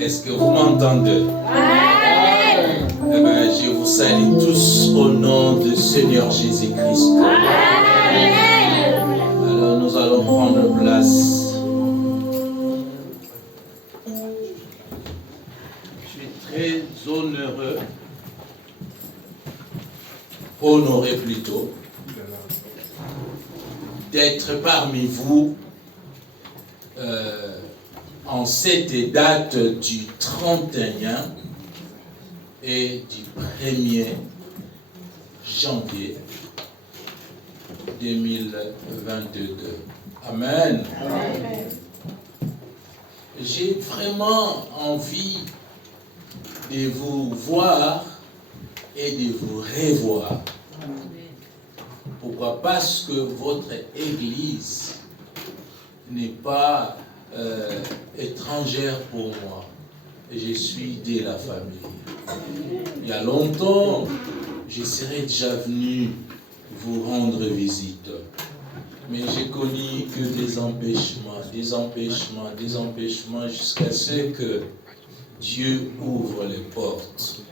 Est-ce que vous m'entendez? Amen. Eh bien, je vous salue tous au nom du Seigneur Jésus-Christ. Amen. Alors, nous allons prendre place. Je suis très honoré plutôt, d'être parmi vous en cette date du 31 et du 1er janvier 2022. Amen. Amen. J'ai vraiment envie de vous voir et de vous revoir. Pourquoi? Parce que votre Église n'est pas étrangère pour moi. Je suis de la famille. Il y a longtemps, je serais déjà venu vous rendre visite. Mais j'ai connu que des empêchements jusqu'à ce que Dieu ouvre les portes.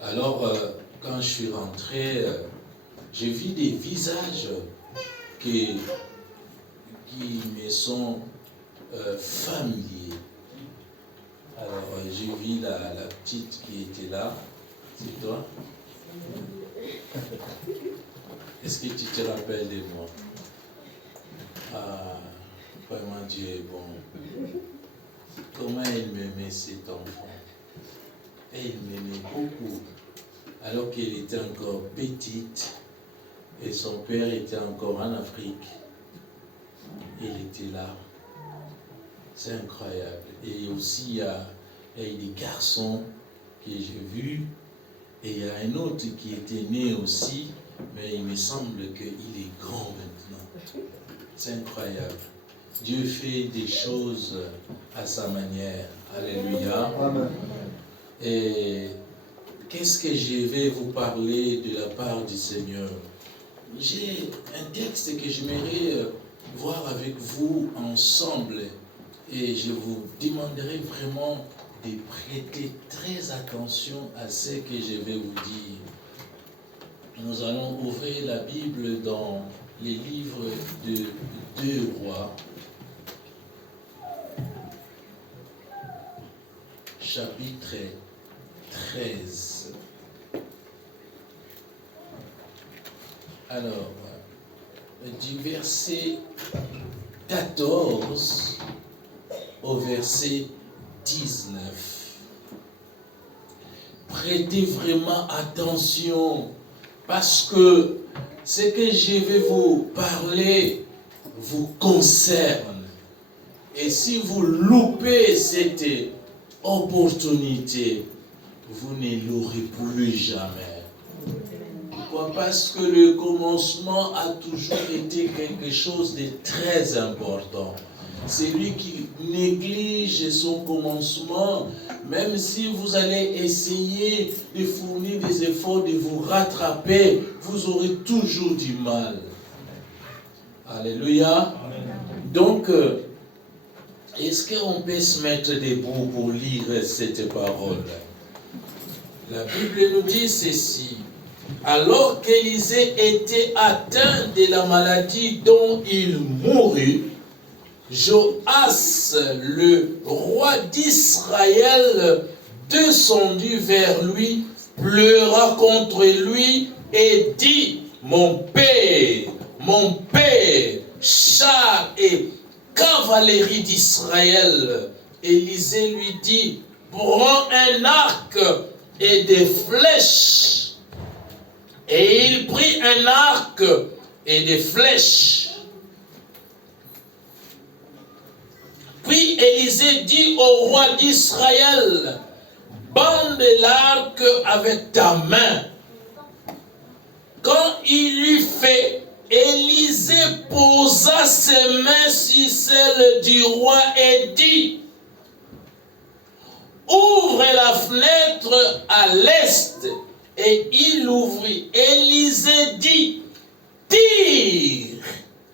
Alors, quand je suis rentré, j'ai vu des visages qui me sont familiers. Alors, j'ai vu la petite qui était là. C'est toi? Est-ce que tu te rappelles de moi? Ah, vraiment Dieu est bon. Comment il m'aimait cet enfant? Et il m'aimait beaucoup. Alors qu'elle était encore petite et son père était encore en Afrique. Il était là. C'est incroyable. Et aussi, il y a des garçons que j'ai vus. Et il y a un autre qui était né aussi, mais il me semble qu'il est grand maintenant. C'est incroyable. Dieu fait des choses à sa manière. Alléluia. Amen. Et qu'est-ce que je vais vous parler de la part du Seigneur? J'ai un texte que j'aimerais voir avec vous ensemble et je vous demanderai vraiment de prêter très attention à ce que je vais vous dire. Nous allons ouvrir la Bible dans les livres de 2 Rois, chapitre 13. Alors, du verset 14 au verset 19. Prêtez vraiment attention parce que ce que je vais vous parler vous concerne. Et si vous loupez cette opportunité, vous ne l'aurez plus jamais. Pourquoi? Parce que le commencement a toujours été quelque chose de très important. Celui qui néglige son commencement, même si vous allez essayer de fournir des efforts, de vous rattraper, vous aurez toujours du mal. Alléluia. Donc, est-ce qu'on peut se mettre debout pour lire cette parole? La Bible nous dit ceci. Alors qu'Élisée était atteint de la maladie dont il mourut, Joas, le roi d'Israël, descendit vers lui, pleura contre lui et dit, mon père, chars et cavalerie d'Israël. Élisée lui dit, prends un arc et des flèches. Et il prit un arc et des flèches. Puis Élisée dit au roi d'Israël, bande l'arc avec ta main. Quand il eut fait, Élisée posa ses mains sur celles du roi et dit, ouvre la fenêtre à l'est. Et il ouvrit. Élisée dit, tire.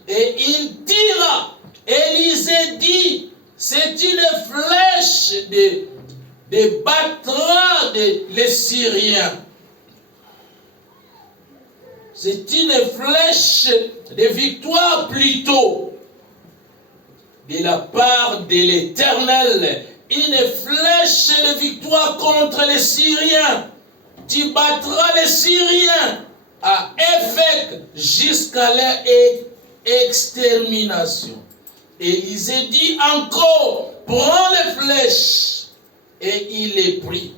Et il tira. Élisée dit, c'est une flèche de battra les Syriens. C'est une flèche de victoire plutôt de la part de l'Éternel. Une flèche de victoire contre les Syriens. Tu battras les Syriens à Éphec jusqu'à leur extermination. Élisée dit encore, prends les flèches. Et il les prit.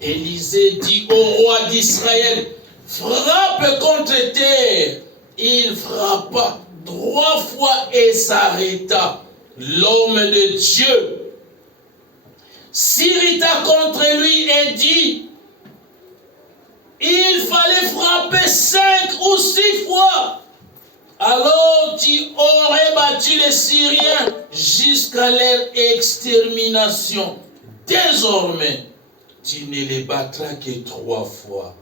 Élisée dit au roi d'Israël, frappe contre terre. Il frappa 3 fois et s'arrêta. L'homme de Dieu s'irrita contre lui et dit, il fallait frapper 5 ou 6 fois. Alors tu aurais battu les Syriens jusqu'à leur extermination. Désormais, tu ne les battras que 3 fois.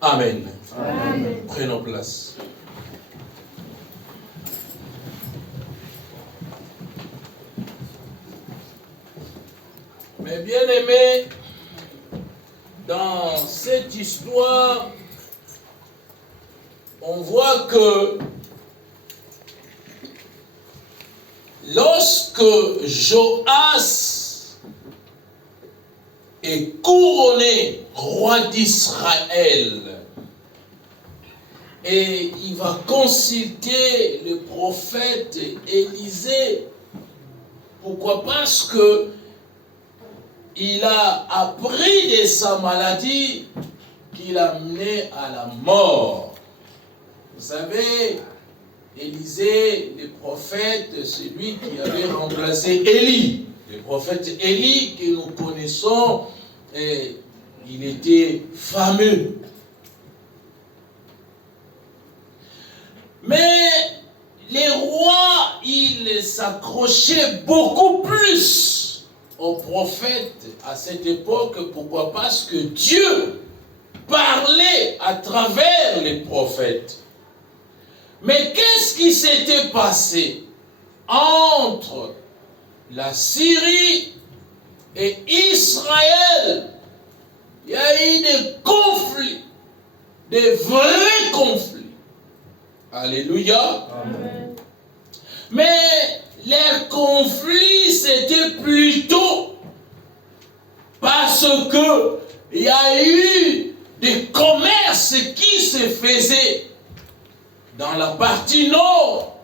Amen. Amen. Prenons place. Mes bien-aimés, dans cette histoire, on voit que lorsque Joas est couronné roi d'Israël, et il va consulter le prophète Élisée. Pourquoi? Parce que il a appris de sa maladie qui l'a mené à la mort. Vous savez, Élisée, le prophète, celui qui avait remplacé Élie. Le prophète Élie que nous connaissons, il était fameux. Mais les rois, ils s'accrochaient beaucoup plus aux prophètes à cette époque. Pourquoi? Parce que Dieu parlait à travers les prophètes. Mais qu'est-ce qui s'était passé entre la Syrie et Israël? Il y a eu des conflits, des vrais conflits. Alléluia. Amen. Mais les conflits, c'était plutôt parce que il y a eu des commerces qui se faisaient dans la partie nord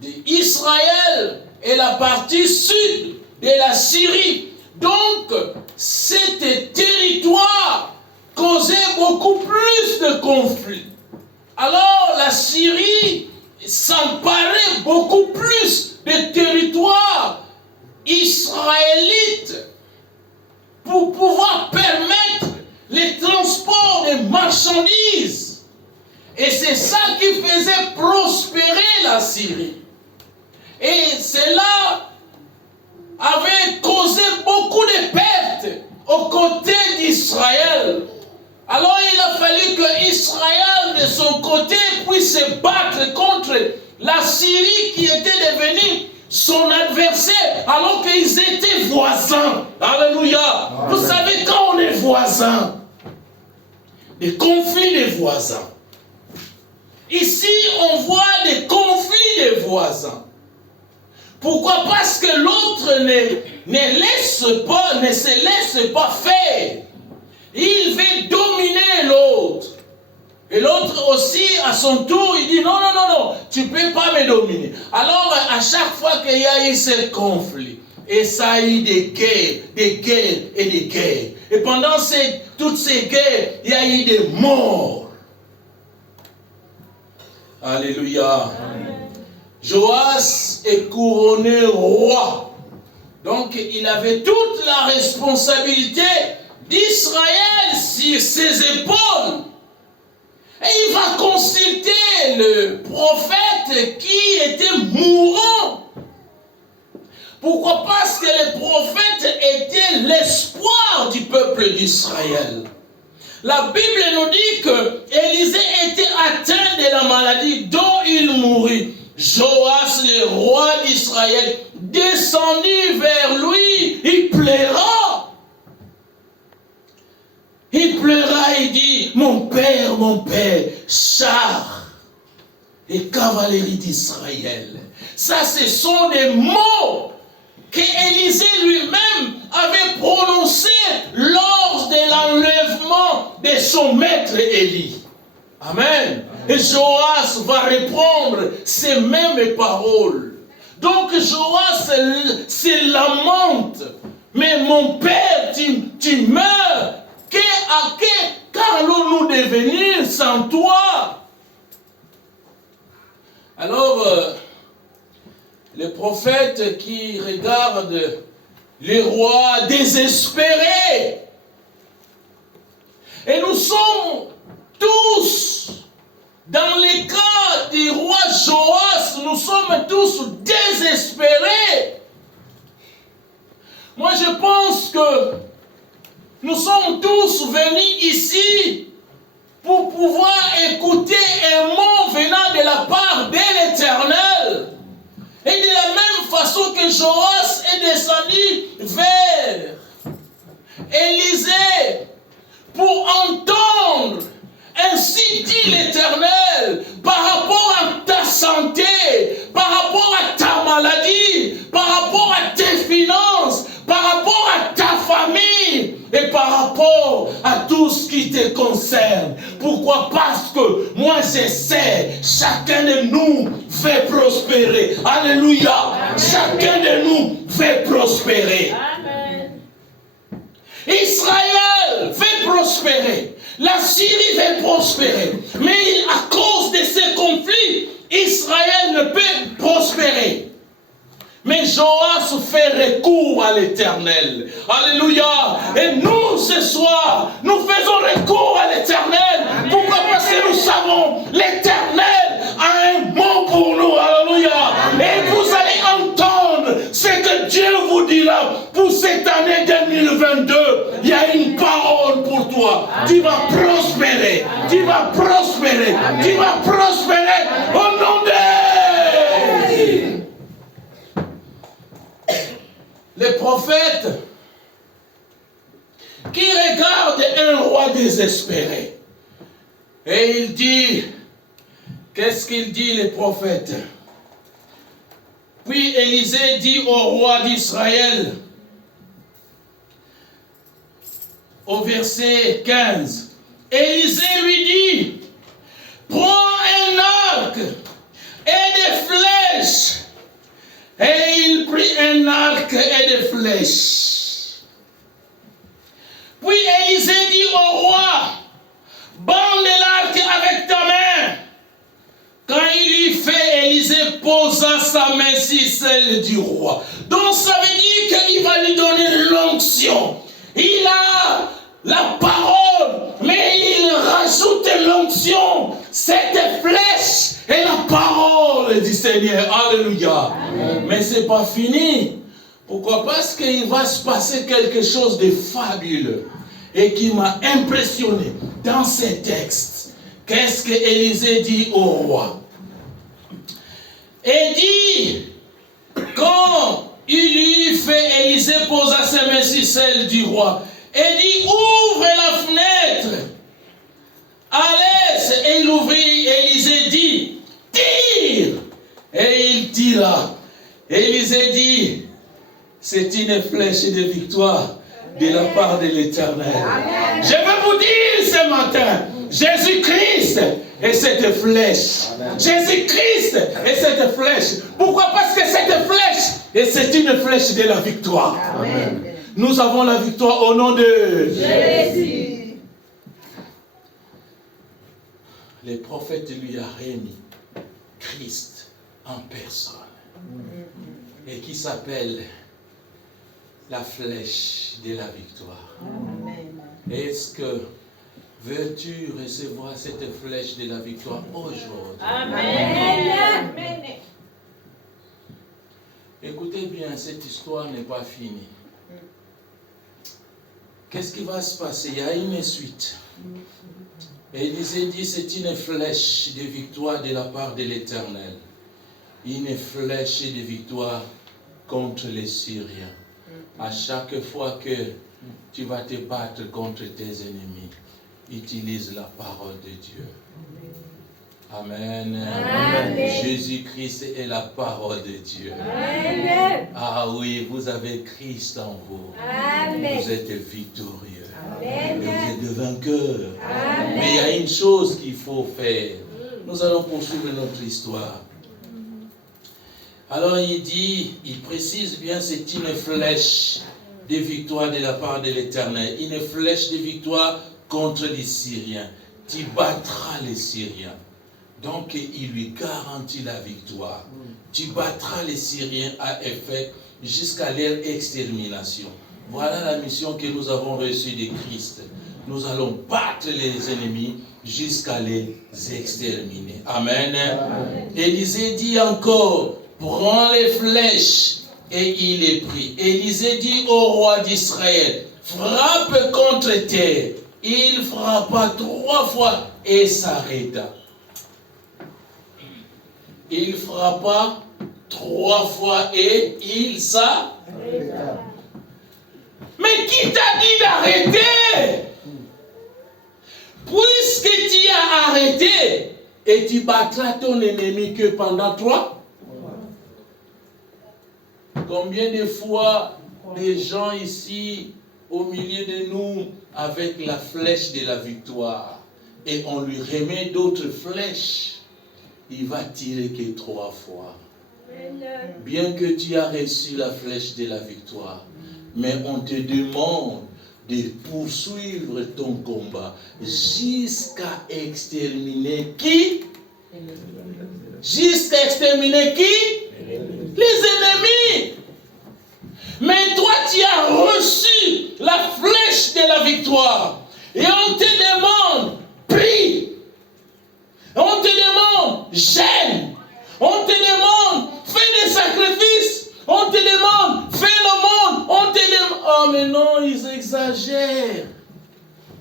d'Israël et la partie sud de la Syrie. Donc, cet territoire causait beaucoup plus de conflits. Alors, la Syrie s'emparait beaucoup plus de territoires israélites pour pouvoir permettre les transports des marchandises. Et c'est ça qui faisait prospérer la Syrie. Et cela avait causé beaucoup de pertes aux côtés d'Israël. Alors il a fallu que Israël de son côté puisse se battre contre la Syrie qui était devenue son adversaire alors qu'ils étaient voisins. Alléluia. Amen. Vous savez, quand on est voisin, des conflits des voisins. Ici, on voit des conflits des voisins. Pourquoi? Parce que l'autre ne se laisse pas faire. Il veut dominer l'autre. Et l'autre aussi, à son tour, il dit non, tu ne peux pas me dominer. Alors, à chaque fois qu'il y a eu ce conflit, et ça a eu des guerres et des guerres. Et pendant toutes ces guerres, il y a eu des morts. Alléluia. Amen. Joas est couronné roi. Donc, il avait toute la responsabilité d'Israël sur ses épaules. Et il va consulter le prophète qui était mourant. Pourquoi? Parce que le prophète était l'espoir du peuple d'Israël. La Bible nous dit que Élisée était atteint de la maladie dont il mourut. Joas, le roi d'Israël, d'Israël descendit vers lui, il pleura. Il pleura et dit, mon père, char et cavalerie d'Israël. Ça, ce sont des mots qu'Élisée lui-même avait prononcés lors de l'enlèvement de son maître Élie. Amen. Et Joas va reprendre ces mêmes paroles. Donc Joas se lamente. Mais mon père, tu meurs. Qu'allons-nous devenir sans toi? Alors, les prophètes qui regardent les rois désespérés, et nous sommes tous, dans le cas du roi Joas, nous sommes tous désespérés. Moi, je pense que nous sommes tous venus ici pour pouvoir écouter un mot venant de la part de l'Éternel. Et de la même façon que Joas est descendu vers Élisée pour entendre, ainsi dit l'Éternel, par rapport à ta santé, par rapport à ta maladie, par rapport à tes finances, par rapport à ta famille et par rapport à tout ce qui te concerne. Pourquoi? Parce que moi je sais, chacun de nous veut prospérer. Alléluia. Amen. Chacun de nous veut prospérer. Amen. Israël veut prospérer. La Syrie veut prospérer. Mais à cause de ces conflits, Israël ne peut prospérer. Mais Joas fait recours à l'Éternel. Alléluia. Et nous, ce soir, nous faisons recours à l'Éternel. Pourquoi? Parce que nous savons, l'Éternel a un mot pour nous. Alléluia. Et vous allez entendre ce que Dieu vous dira pour cette année 2022. Il y a une parole pour toi. Tu vas prospérer. Tu vas prospérer. Tu vas prospérer au nom de les prophètes qui regardent un roi désespéré. Et il dit, qu'est-ce qu'il dit les prophètes? Puis Élisée dit au roi d'Israël, au verset 15, Élisée lui dit, prends un arc et des flèches. Et il prit un arc et des flèches. Puis Élisée dit au roi, bande l'arc avec ta main. Quand il lui fait, Élisée posa sa main sur celle du roi. Donc ça veut dire qu'il va lui donner l'onction. Il a la parole, mais il rajoute l'onction. Cette flèche est la parole du Seigneur. Alléluia. Amen. Mais ce n'est pas fini. Pourquoi? Parce qu'il va se passer quelque chose de fabuleux et qui m'a impressionné dans ces textes. Qu'est-ce que Élisée dit au roi? Et dit, quand il lui fait, Élisée posa ses mains sur celle du roi, et dit, ouvre la fenêtre. À l'aise, et il ouvrit, Élisée dit, tire. Et il tira. Élisée dit, c'est une flèche de victoire de la part de l'Éternel. Je veux vous dire ce matin, Jésus-Christ est cette flèche. Jésus-Christ est cette flèche. Pourquoi? Parce que cette flèche, et c'est une flèche de la victoire. Amen. Nous avons la victoire au nom de Jésus. Les prophètes lui a remis Christ en personne. Et qui s'appelle la flèche de la victoire. Est-ce que veux-tu recevoir cette flèche de la victoire aujourd'hui? Amen. Écoutez bien, cette histoire n'est pas finie. Qu'est-ce qui va se passer? Il y a une suite. Élisée dit, c'est une flèche de victoire de la part de l'Éternel. une flèche de victoire contre les Syriens. À chaque fois que tu vas te battre contre tes ennemis, utilise la parole de Dieu. Amen. Amen. Jésus-Christ est la parole de Dieu. Amen. Ah oui, vous avez Christ en vous. Amen. Vous êtes victorieux. Amen. Vous êtes des vainqueurs. Amen. Mais il y a une chose qu'il faut faire. Nous allons poursuivre notre histoire. Alors il précise bien, c'est une flèche de victoire de la part de l'Éternel. Une flèche de victoire contre les Syriens. Tu battras les Syriens. Donc il lui garantit la victoire. Tu battras les Syriens à effet jusqu'à leur extermination. Voilà la mission que nous avons reçue de Christ. Nous allons battre les ennemis jusqu'à les exterminer. Amen. Amen. Élisée dit encore, prends les flèches, et il les prit. Élisée dit au roi d'Israël, frappe contre terre. Il frappa 3 fois et s'arrêta. Il frappa 3 fois et il s'arrêta. Mais qui t'a dit d'arrêter? Puisque tu as arrêté, et tu battras ton ennemi que pendant 3. Combien de fois les gens ici, au milieu de nous, avec la flèche de la victoire, et on lui remet d'autres flèches, il va tirer que 3 fois. Bien que tu as reçu la flèche de la victoire, mais on te demande de poursuivre ton combat jusqu'à exterminer qui? Jusqu'à exterminer qui? Les ennemis. Mais toi, tu as reçu la flèche de la victoire. Et on te demande, prie. On te demande, gêne. On te demande, fais des sacrifices. On te demande, fais le monde. On te demande, oh mais non, ils exagèrent.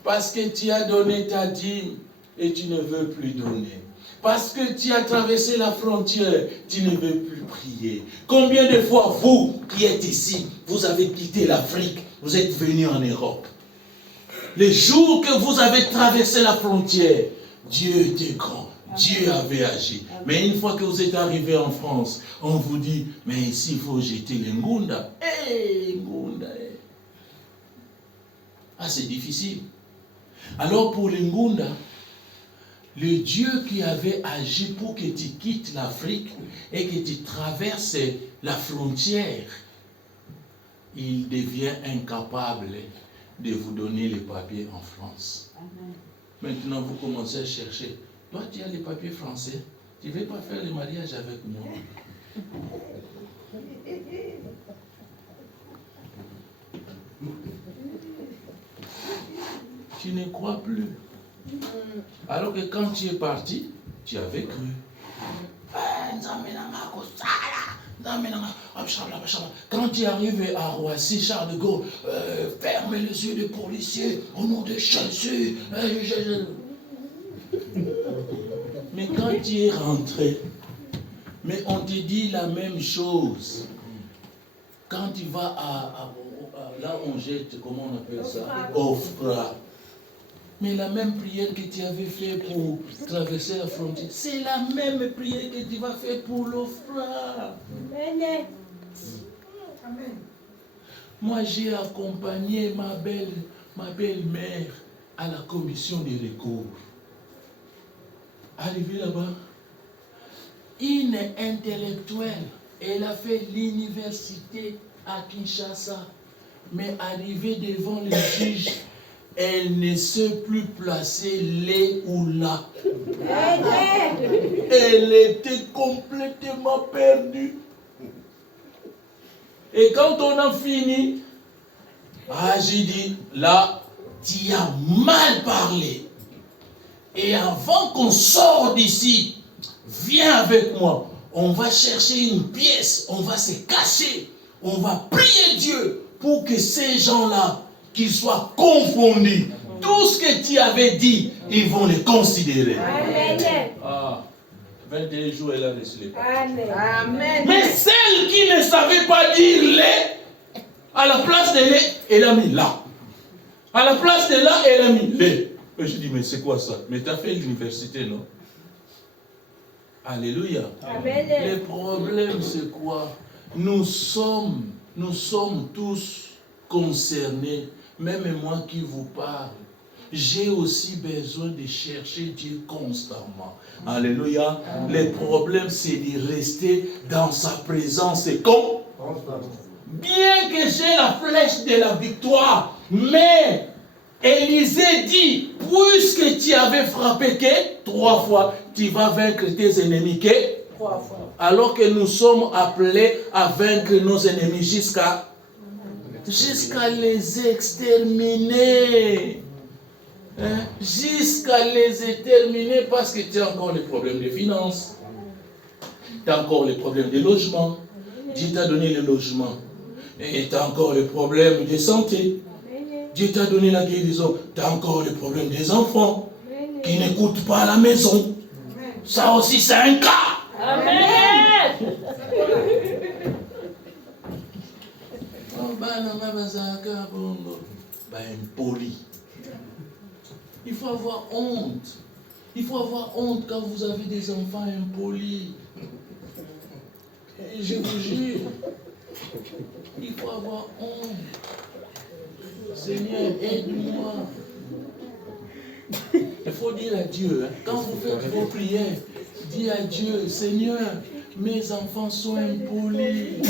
Parce que tu as donné ta dîme et tu ne veux plus donner. Parce que tu as traversé la frontière, tu ne veux plus prier. Combien de fois vous qui êtes ici, vous avez quitté l'Afrique, vous êtes venus en Europe. Le jour que vous avez traversé la frontière, Dieu était grand, Dieu avait agi. Mais une fois que vous êtes arrivé en France, on vous dit, mais ici il faut jeter les Ngunda. Ngunda. Ah, c'est difficile. Alors pour les Ngunda, le Dieu qui avait agi pour que tu quittes l'Afrique et que tu traverses la frontière, il devient incapable de vous donner les papiers en France. Amen. Maintenant, vous commencez à chercher. Toi, tu as les papiers français. Tu ne veux pas faire le mariage avec moi. Tu ne crois plus. Alors que quand tu es parti, tu avais cru. Quand tu arrives à Roissy, Charles de Gaulle, ferme les yeux des policiers au nom de Jésus. Mais quand tu es rentré, mais on te dit la même chose. Quand tu vas là on jette, comment on appelle ça? Offra. Mais la même prière que tu avais fait pour traverser la frontière, c'est la même prière que tu vas faire pour l'Ofra. Amen. Moi, j'ai accompagné ma belle-mère à la commission des recours. Arrivée là-bas, une intellectuelle, elle a fait l'université à Kinshasa, mais arrivée devant le juge, elle ne sait plus placer les ou là. Elle était complètement perdue. Et quand on a fini, j'ai dit, là, tu as mal parlé. Et avant qu'on sorte d'ici, viens avec moi. On va chercher une pièce, on va se cacher. On va prier Dieu pour que ces gens-là, qu'ils soient confondus. Tout ce que tu avais dit, ils vont les considérer. Amen. 21 jours, elle a reçu les papiers. Amen. Mais celle qui ne savait pas dire lait, à la place de lait, elle a mis là. À la place de là, elle a mis lait. Et je dis, mais c'est quoi ça? Mais tu as fait l'université, non? Alléluia. Amen. Le problème, c'est quoi? Nous sommes tous concernés. Même moi qui vous parle, j'ai aussi besoin de chercher Dieu constamment. Alléluia. Le problème, c'est de rester dans sa présence. Et comme bien que j'ai la flèche de la victoire, mais Élisée dit, puisque tu avais frappé que 3 fois, tu vas vaincre tes ennemis que 3 fois. Alors que nous sommes appelés à vaincre nos ennemis jusqu'à les exterminer. Hein? Jusqu'à les exterminer parce que tu as encore les problèmes de finances. Tu as encore les problèmes de logement. Dieu t'a donné le logement. Et tu as encore les problèmes de santé. Dieu t'a donné la guérison. Tu as encore les problèmes des enfants qui n'écoutent pas à la maison. Ça aussi, c'est un cas. Amen. Impoli. Il faut avoir honte. Il faut avoir honte quand vous avez des enfants impolis. Et je vous jure, il faut avoir honte. Seigneur, aide-moi. Il faut dire à Dieu, hein, quand vous faites vos prières, dis à Dieu, Seigneur, mes enfants sont impolis.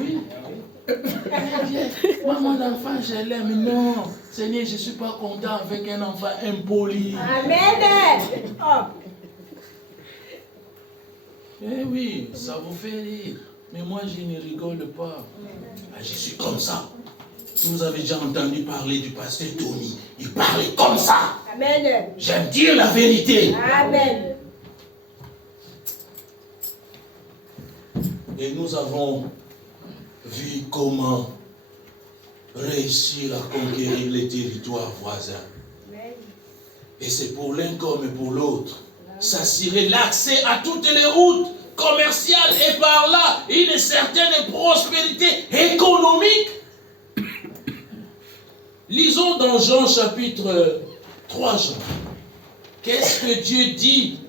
Oui. Maman d'enfant, je l'aime. Non, Seigneur, je ne suis pas content avec un enfant impoli. Amen. Oh. Eh oui, ça vous fait rire. Mais moi, je ne rigole pas. Ah, je suis comme ça. Vous avez déjà entendu parler du pasteur Tony. Il parlait comme ça. Amen. J'aime dire la vérité. Amen. Et nous avons vu comment réussir à conquérir les territoires voisins. Et c'est pour l'un comme pour l'autre. S'assurer l'accès à toutes les routes commerciales et par là une certaine prospérité économique. Lisons dans Jean chapitre 3, Jean. Qu'est-ce que Dieu dit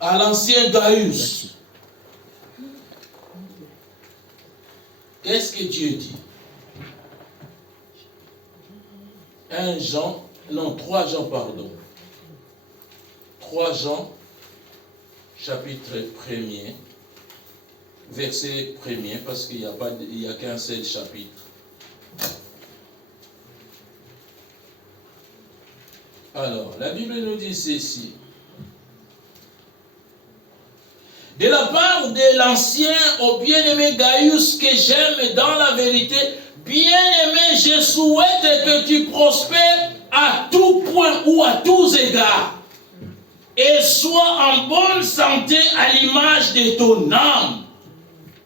à l'ancien Gaius? Qu'est-ce que Dieu dit? 3 Jean, pardon. 3 Jean, chapitre 1er, verset 1er, parce qu'il n'y a qu'un seul chapitre. Alors, la Bible nous dit ceci. De la part de l'ancien au bien-aimé Gaius que j'aime dans la vérité, bien-aimé, je souhaite que tu prospères à tout point ou à tous égards et sois en bonne santé à l'image de ton âme.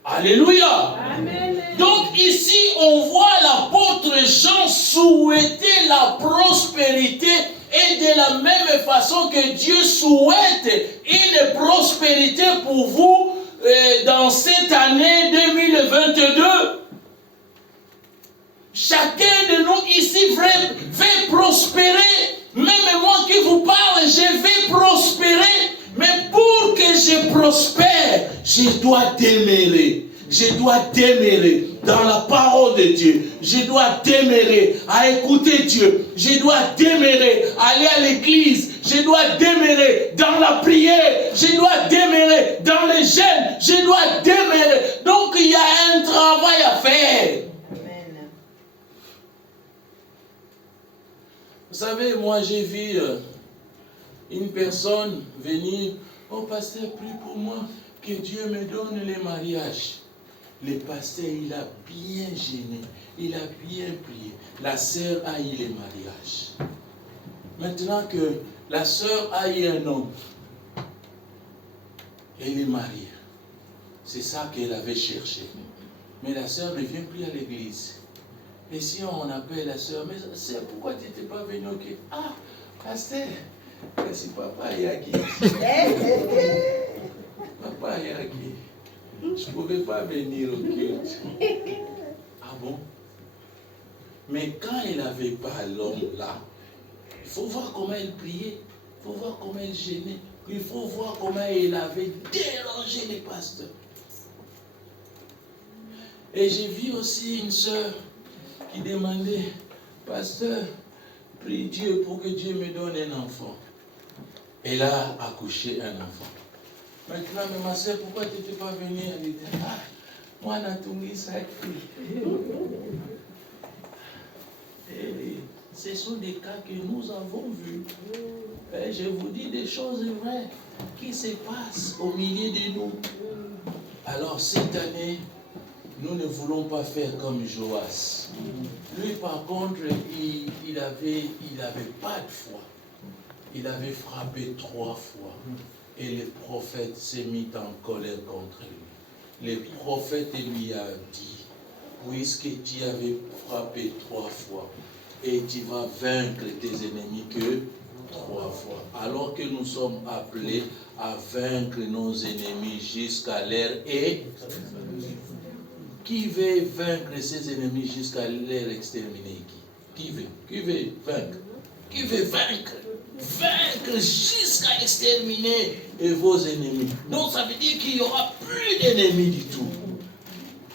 Alléluia. Amen. Donc ici, on voit l'apôtre Jean souhaiter la prospérité et de la même façon que Dieu souhaite une prospérité pour vous dans cette année 2022. Chacun de nous ici veut prospérer. Même moi qui vous parle, je vais prospérer. Mais pour que je prospère, je dois demeurer. Je dois demeurer dans la parole de Dieu. Je dois demeurer à écouter Dieu. Je dois demeurer à aller à l'église. Je dois demeurer dans la prière. Je dois demeurer dans les jeûnes. Je dois demeurer. Donc il y a un travail à faire. Amen. Vous savez, moi j'ai vu une personne venir. Oh pasteur, prie pour moi que Dieu me donne les mariages. Le pasteur, il a bien gêné, il a bien prié. La sœur a eu les mariages. Maintenant que la sœur a eu un homme, elle est mariée. C'est ça qu'elle avait cherché. Mais la sœur ne vient plus à l'église. Et si on appelle la sœur, mais c'est pourquoi tu n'étais pas venu? Okay. Ah, pasteur, si papa Yagi. Papa Yagi. Je ne pouvais pas venir au culte. Ah bon? Mais quand il n'avait pas l'homme là, il faut voir comment il priait, il faut voir comment il gênait, il faut voir comment il avait dérangé les pasteurs. Et j'ai vu aussi une sœur qui demandait, pasteur, prie Dieu pour que Dieu me donne un enfant. Elle a accouché un enfant. Maintenant, mais ma soeur, pourquoi tu n'étais pas venue? Elle dit, ah, moi, Natungi, ça et ce sont des cas que nous avons vus. Et je vous dis des choses vraies qui se passent au milieu de nous. Alors, cette année, nous ne voulons pas faire comme Joas. Lui, par contre, il avait pas de foi. Il avait frappé 3 fois. Et le prophète s'est mis en colère contre lui. Le prophète lui a dit, puisque tu avais frappé 3 fois, et tu vas vaincre tes ennemis que 3 fois. Alors que nous sommes appelés à vaincre nos ennemis jusqu'à l'heure et... Qui veut vaincre ses ennemis jusqu'à l'heure exterminée? Qui veut vaincre? Qui veut vaincre? Vaincre jusqu'à exterminer vos ennemis. Donc ça veut dire qu'il n'y aura plus d'ennemis du tout.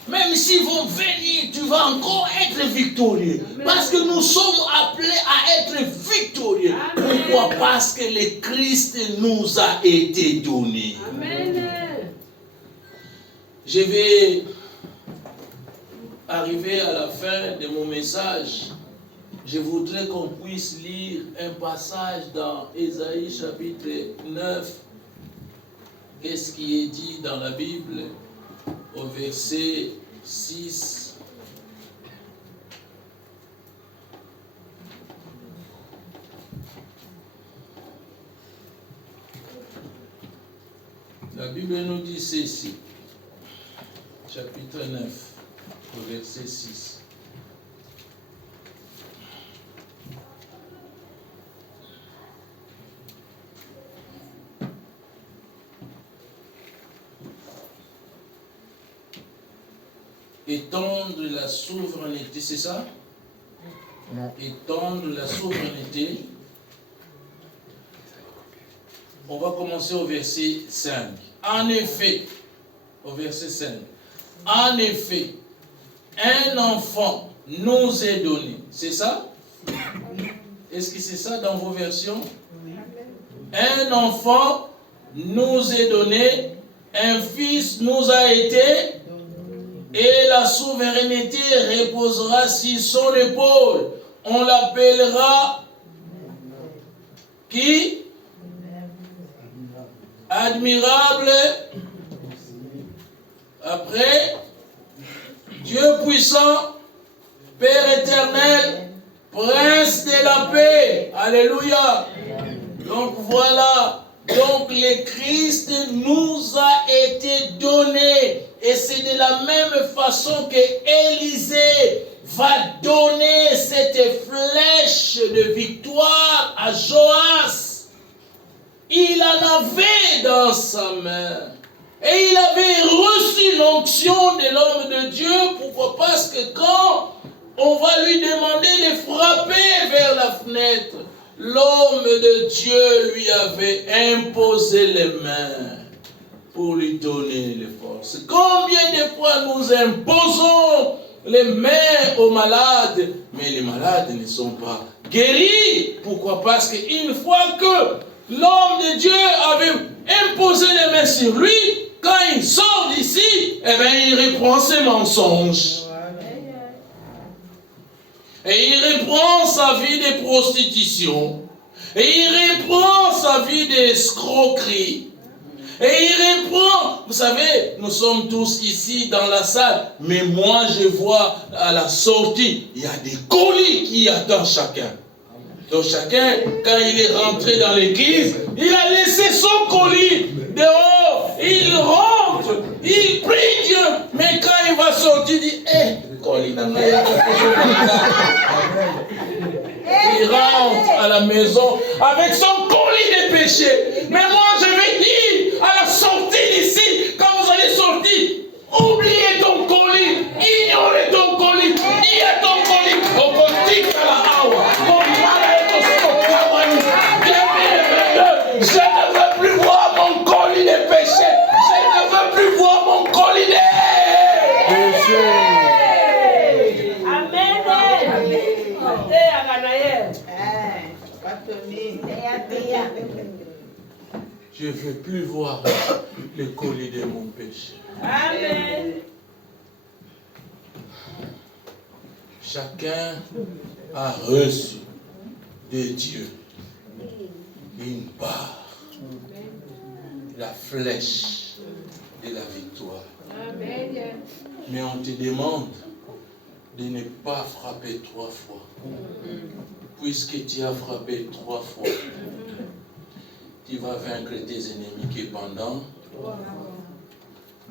Même s'ils vont venir, tu vas encore être victorieux. Amen. Parce que nous sommes appelés à être victorieux. Amen. Pourquoi? Parce que le Christ nous a été donné. Amen. Je vais arriver à la fin de mon message. Je voudrais qu'on puisse lire un passage dans Ésaïe chapitre 9. Qu'est-ce qui est dit dans la Bible au verset 6. La Bible nous dit ceci, chapitre 9, au verset 6. Étendre la souveraineté, c'est ça? Non. Étendre la souveraineté. On va commencer au verset 5. En effet, au verset 5. En effet, un enfant nous est donné. C'est ça? Est-ce que c'est ça dans vos versions? Un enfant nous est donné, un fils nous a été et la souveraineté reposera sur son épaule. On l'appellera qui? Admirable. Après, Dieu puissant, Père éternel, Prince de la paix. Alléluia. Donc voilà. Donc le Christ nous a été donné. Et c'est de la même façon que Élisée va donner cette flèche de victoire à Joas. Il en avait dans sa main. Et il avait reçu l'onction de l'homme de Dieu. Pourquoi? Parce que quand on va lui demander de frapper vers la fenêtre, l'homme de Dieu lui avait imposé les mains pour lui donner les forces. Combien de fois nous imposons les mains aux malades, mais les malades ne sont pas guéris. Pourquoi? Parce qu'une fois que l'homme de Dieu avait imposé les mains sur lui, quand il sort d'ici, eh bien, il reprend ses mensonges. Et il reprend sa vie de prostitution. Et il reprend sa vie d'escroquerie. Et il reprend, vous savez, nous sommes tous ici dans la salle, mais moi je vois à la sortie, il y a des colis qui attendent chacun. Donc chacun, quand il est rentré dans l'église, il a laissé son colis dehors, il rentre, il prie Dieu, mais quand il va sortir, il dit, colis dans ma il rentre à la maison avec son colis péchés. Mais moi, je vais dire, à la sortie d'ici, quand vous allez sortir, oubliez ton colis, ignorez ton colis, niez ton colis, au côté à la awa, mon mal est au sokamani. 2022, je ne veux plus voir mon colis de péché, je ne veux plus voir mon colis de péché. Je ne veux plus voir le colis de mon péché. Amen. Chacun a reçu de Dieu une part, la flèche de la victoire. Amen. Mais on te demande de ne pas frapper 3 fois. Puisque tu as frappé 3 fois, tu vas vaincre tes ennemis qui est pendant.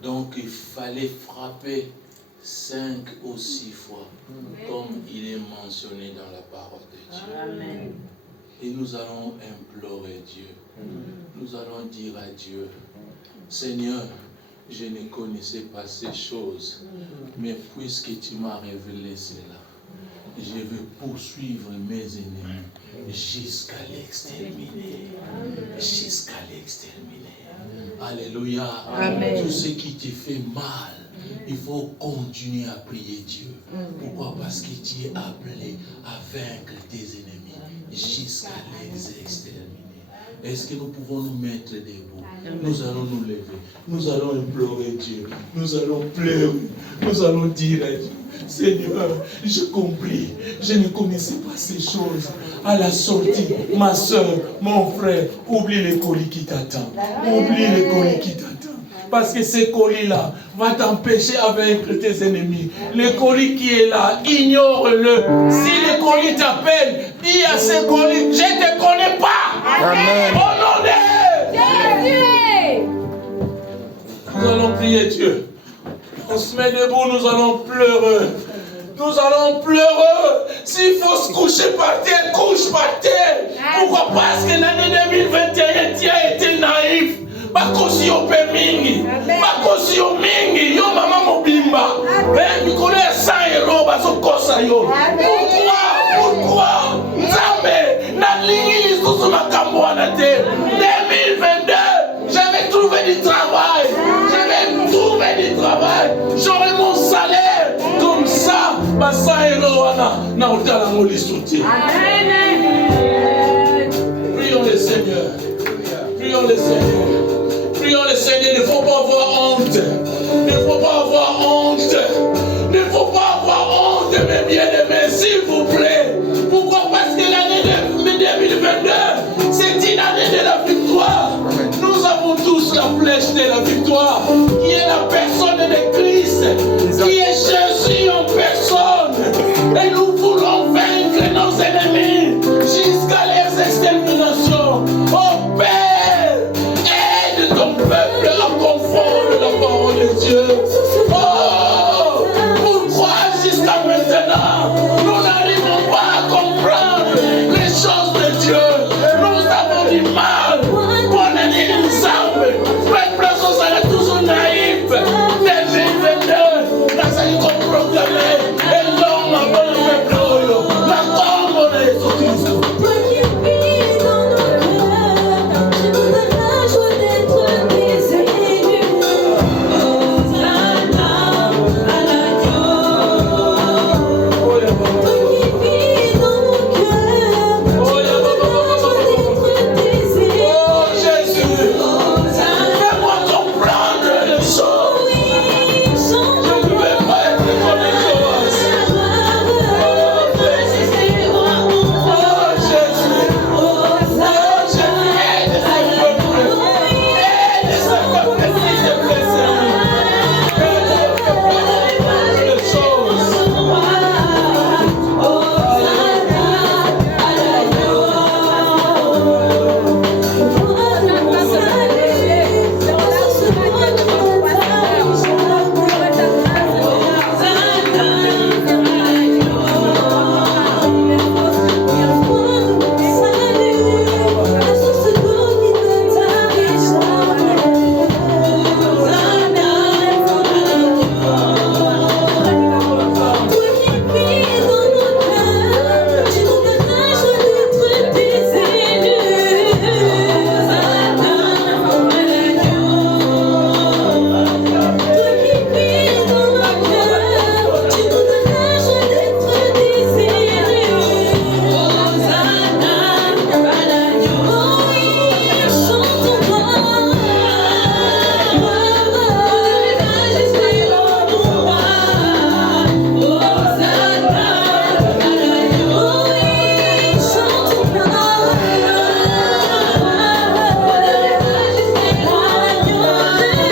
Donc il fallait frapper 5 ou 6 fois, comme il est mentionné dans la parole de Dieu. Amen. Et nous allons implorer Dieu. Nous allons dire à Dieu, Seigneur, je ne connaissais pas ces choses, mais puisque tu m'as révélé cela, je vais poursuivre mes ennemis jusqu'à l'exterminer. Jusqu'à l'exterminer. Alléluia. Amen. Tout ce qui te fait mal, il faut continuer à prier Dieu. Pourquoi? Parce que tu es appelé à vaincre tes ennemis jusqu'à les exterminer. Est-ce que nous pouvons nous mettre debout? Nous allons nous lever. Nous allons implorer Dieu. Nous allons pleurer. Nous allons dire à Dieu, Seigneur, j'ai compris. Je ne connaissais pas ces choses. À la sortie, ma soeur, mon frère, oublie les colis qui t'attendent. Oublie les colis qui t'attendent. Parce que ce colis-là va t'empêcher à vaincre tes ennemis. Le colis qui est là, ignore-le. Si le colis t'appelle, dis à ce colis, je ne te connais pas. Amen. Au nom de Jésus. Nous allons prier Dieu. On se met debout, nous allons pleurer. Nous allons pleurer. S'il faut se coucher par terre, couche par terre. Pourquoi? Parce que l'année 2021, tu as été naïf. Bakosi yo pe mingi. Bakosi yo mingi. Yo maman mobimba. Tu connais 100 euros, baso kosa yo. Pourquoi? Nzambe, na lingi lisusu makambo wana te. 2022, j'avais trouvé du travail. J'avais trouvé du travail. J'aurai mon salaire. Comme ça, ba 100 euros wana na otala ngo lisuti. Prions le Seigneur. Prions le Seigneur. Prions le Seigneur. Il ne faut pas avoir honte. Il ne faut